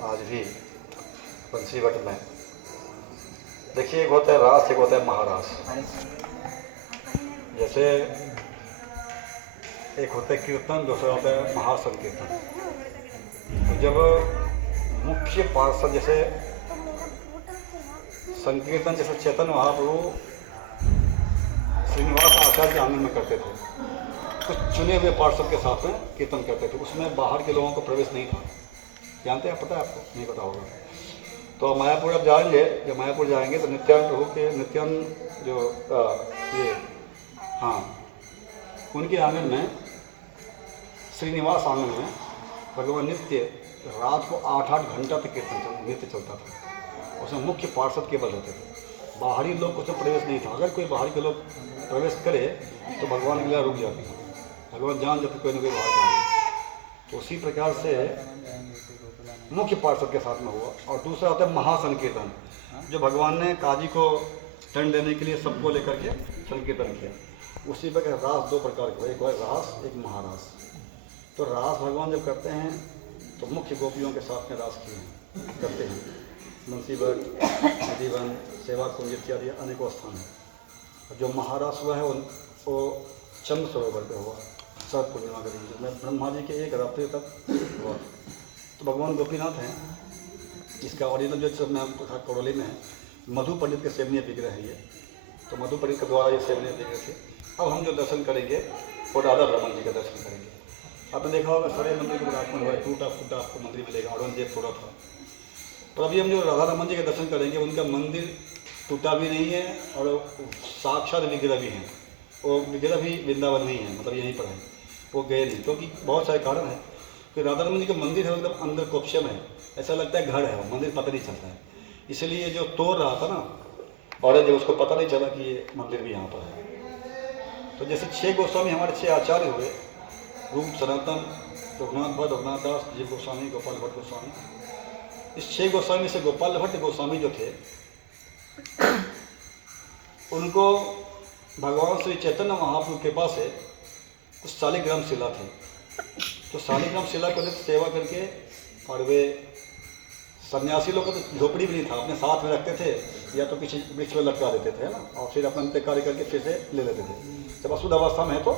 आज भी पंचीवट में। देखिए, एक होता है रास, एक होता है महारास। जैसे एक होता है कीर्तन, दूसरा होता है महासंकीर्तन। तो जब मुख्य पार्षद जैसे संकीर्तन जैसे चैतन्य महाप्रभु श्रीनिवास आचार्य के आंगन में करते थे, कुछ चुने हुए पार्षद के साथ में कीर्तन करते थे, उसमें बाहर के लोगों को प्रवेश नहीं था। जानते हैं, पता है आपको? नहीं पता होगा। तो मायापुर अब जाएंगे, जब मायापुर जाएंगे तो नित्यानंद प्रभु के नित्यानंद जो ये उनके आंगन में, श्रीनिवास आंगन में भगवान नित्य रात को 8-8 घंटा तक कीर्तन नित्य चलता था। उसमें मुख्य पार्षद केवल रहते थे, बाहरी लोग को उसमें प्रवेश नहीं था। अगर कोई बाहर के लोग प्रवेश करे तो भगवान की लीला रुक जाती है, भगवान जान जाते कोई ना कोई बाहर जाएंगे। तो उसी प्रकार से मुख्य पार्षद के साथ में हुआ। और दूसरा होता है महासंकीर्तन, जो भगवान ने काजी को दंड देने के लिए सबको लेकर के संकीर्तन किया। उसी प्रकार रास दो प्रकार के, एक रास, एक महारास। तो रास भगवान जब करते हैं तो मुख्य गोपियों के साथ में रास करते हैं। मुंसीबट, जीवन, सेवा कुंज इत्यादि अनेकों स्थान है। जो महारास हुआ है वो चंद्र सरोवर पे हुआ, शरद पूर्णिमा के दिन, जिसमें ब्रह्मा जी के एक रात्रि तक हुआ। तो भगवान गोपीनाथ हैं, इसका ओरिजिनल जो सब नाम करौली में है, मधु पंडित के सेवनीय विग्रह है ये। तो मधु पंडित के द्वारा ये सेवनीय विग्रह थे। अब हम जो दर्शन करेंगे वो राधा रमन जी का दर्शन करेंगे। आपने देखा होगा सारे मंदिर के विराजमान हुआ है, टूटा फूटा आपको मंदिर मिलेगा, औरंगजेब थोड़ा था। पर अभी हम जो राधा रमन जी के दर्शन करेंगे, उनका मंदिर टूटा भी नहीं है और साक्षात विग्रह भी हैं। वो विग्रह भी वृंदावन में ही है, मतलब यहीं पर है, वो गए नहीं। क्योंकि बहुत सारे कारण हैं कि राधा रमन जी का मंदिर है, मतलब अंदर कोपशम है, ऐसा लगता है घर है, वो मंदिर पता नहीं चलता है। इसलिए जो तोड़ रहा था ना औरंगजेब, उसको पता नहीं चला कि ये मंदिर भी यहाँ पर है। तो जैसे 6 गोस्वामी हमारे 6 आचार्य हुए, रूप सनातन, रघुनाथ भट्ट, रघुनाथ दास, जीव गोस्वामी, गोपाल भट्ट गोस्वामी। इस 6 गोस्वामी से गोपाल भट्ट गोस्वामी जो थे, उनको भगवान श्री चैतन्य महाप्रभु के पास है कुछ शालिग्राम शिला थे। तो शालिग्राम शिला को सेवा करके, और वे सन्यासी लोग का तो झोपड़ी भी नहीं था, अपने साथ में रखते थे या तो किसी वृक्ष में लटका देते थे, है ना, और फिर अपना नित्य कार्य करके फिर से ले लेते थे। जब अशुद्ध अवस्था में है तो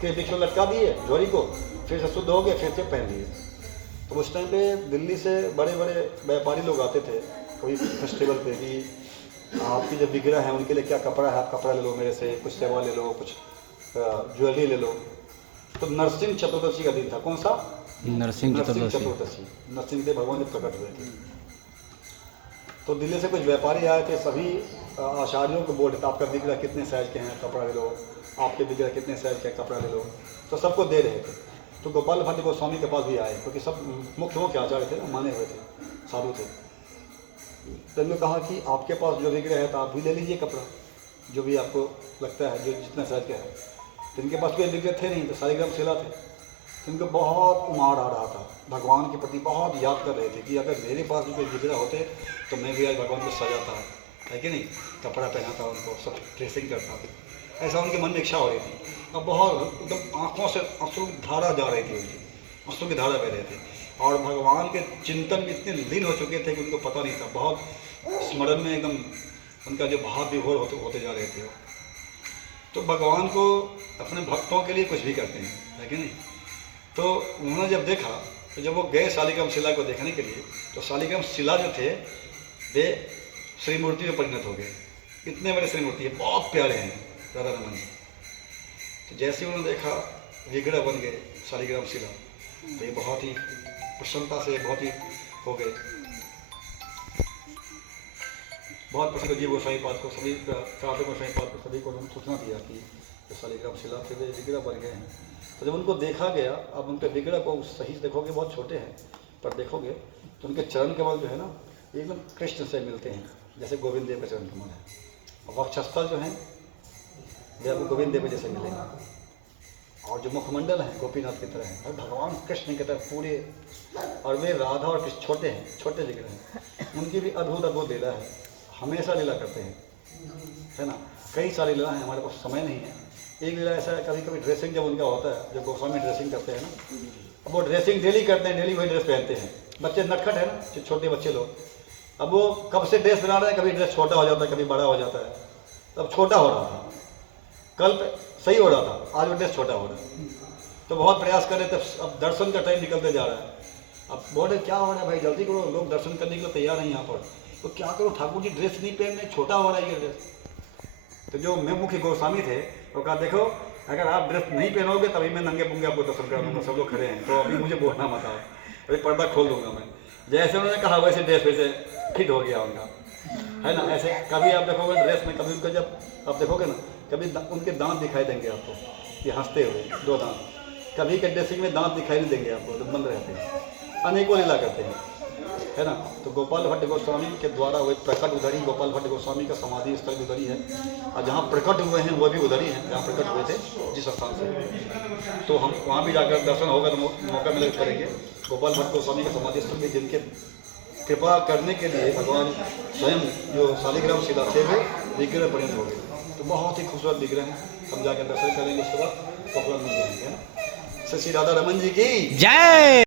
फिर वृक्ष में लटका दिए झोरी को, फिर से शुद्ध हो गए, फिर से पहन लिए। तो उस टाइम पे दिल्ली से बड़े बड़े व्यापारी लोग आते थे कभी फेस्टिवल पे कि आपकी जो विग्रह है उनके लिए क्या कपड़ा है, आप कपड़ा ले लो मेरे से, कुछ सेवा ले लो, कुछ ज्वेलरी ले लो। तो नरसिंह चतुर्दशी का दिन था। कौन सा? नरसिंह चतुर्दशी। नरसिंह देव भगवान जब प्रकट हुए थे, तो दिल्ली से कुछ व्यापारी आए थे, सभी आचार्यों को बोल रहे थे आपका विग्रह कितने साइज के हैं, कपड़ा ले लो, आपके विग्रह कितने साइज के हैं, कपड़ा ले लो। तो सबको दे रहे थे। तो गोपाल भट्ट गोस्वामी के पास भी आए, क्योंकि सब मुख्य मुख्य आचार्य थे ना, माने हुए थे, साधु थे। तो उन्होंने कहा कि आपके पास जो विग्रह है तो आप भी ले लीजिए कपड़ा, जो भी आपको लगता है, जो जितना साइज का है। तो इनके पास कोई विग्रह थे नहीं, तो शालिग्राम शिला थे। तो इनको बहुत उमाड़ आ रहा था, भगवान के प्रति बहुत याद कर रहे थे कि अगर मेरे पास भी कोई विग्रह होते तो मैं भी आज भगवान को सजाता, है कि नहीं, कपड़ा पहनाता, उनको सब ड्रेसिंग करता। ऐसा उनके मन में इच्छा हो रही थी। अब बहुत एकदम आँखों से आंसू धारा जा रही थी, उनकी आंसू की धारा बह रहे थे, और भगवान के चिंतन में इतने लीन हो चुके थे कि उनको पता नहीं था। बहुत स्मरण में एकदम उनका जो भाव विभोर होते जा रहे थे। तो भगवान को अपने भक्तों के लिए कुछ भी करते हैं, है कि नहीं। तो उन्होंने जब देखा, तो जब वो गए शालिग्राम शिला को देखने के लिए, तो शालिग्राम शिला जो थे वे श्रीमूर्ति में परिणत हो गए। इतने बड़े श्रीमूर्ति है, बहुत प्यारे हैं राधा रमन जी। तो जैसे उन्होंने देखा विग्रह बन गए शालिग्राम शिला, तो ये बहुत ही प्रसन्नता से बहुत ही हो गए, बहुत प्रसन्न। जीव गोसाई पाद को, सभी साधु गोसाई पाद को, सभी को उन्होंने सूचना दिया कि जो शालिग्राम शिला थे वे विग्रह बन गए हैं। तो जब उनको देखा गया, अब उनके विग्रह को सही से देखोगे बहुत छोटे हैं, पर देखोगे तो उनके चरण कमल जो है ना, एकदम कृष्ण से मिलते हैं, जैसे गोविंद देव का चरण कमल है। और वक्षस्थल जो है वे आपको गोविंद देव जैसे मिलेगा, और जो मुखमंडल है गोपीनाथ की तरह है, और भगवान कृष्ण की तरह पूरे। और वे राधा और कृष्ण छोटे हैं, छोटे विग्रह हैं, उनकी भी अद्भुत अद्भुत लीला है, हमेशा लीला करते हैं, है ना। कई सारी लीला हैं, हमारे पास समय नहीं है। एक लीला ऐसा है, कभी कभी ड्रेसिंग जब उनका होता है, जब गोस्वामी ड्रेसिंग करते हैं ना, अब वो ड्रेसिंग डेली करते हैं, डेली वही ड्रेस पहनते हैं। बच्चे नटखट है ना, छोटे बच्चे लोग, अब वो कब से ड्रेस बना रहे हैं, कभी ड्रेस छोटा हो जाता है, कभी बड़ा हो जाता है। तब छोटा हो रहा था, कल सही हो रहा था, आज वो ड्रेस छोटा हो रहा है। तो बहुत प्रयास कर रहे थे, अब दर्शन का टाइम निकलते जा रहा है। अब बोले क्या हो रहा है भाई, जल्दी करो, लोग दर्शन करने के लिए तैयार हैं यहाँ पर। तो क्या करो, ठाकुर जी ड्रेस नहीं पहन रहे, छोटा हो रहा है ये ड्रेस। तो जो मैं मुख्य गोस्वामी थे वो कहा देखो, अगर आप ड्रेस नहीं पहनोगे तभी मैं नंगे पुंगे आपको दर्शन करा दूंगा, सब लोग खड़े हैं, तो अभी मुझे बोलना मत आओ, अभी पर्दा खोल दूंगा मैं। जैसे उन्होंने कहा वैसे ड्रेस वैसे फिट हो गया उनका, है ना। ऐसे कभी आप देखोगे ड्रेस में, कभी उनका जब आप देखोगे ना, कभी उनके दांत दिखाई देंगे आपको, ये हंसते हुए 2 दांत, कभी के ड्रेसिंग में दांत दिखाई नहीं देंगे आपको, तो बंद रहते हैं, अनेकों लीला करते हैं, है ना। तो गोपाल भट्ट गोस्वामी के द्वारा वो प्रकट उधर ही, गोपाल भट्ट गोस्वामी का समाधि स्थल भी उधर ही है, और जहाँ प्रकट हुए हैं वो भी उधर ही है, जहाँ प्रकट हुए थे जिस स्थान से। तो हम वहाँ भी जाकर दर्शन होगा तो मौका मिले करेंगे। गोपाल भट्ट गोस्वामी का समाधि स्थल भी, जिनके कृपा करने के लिए भगवान स्वयं जो शालिग्राम शिला थे वो विग्रह परिणत हो गए। तो बहुत ही खूबसूरत विग्रह है, हम जाकर दर्शन करेंगे, उसके बाद पकड़ा मिल जाएंगे। श्री राधा रमन जी की जय।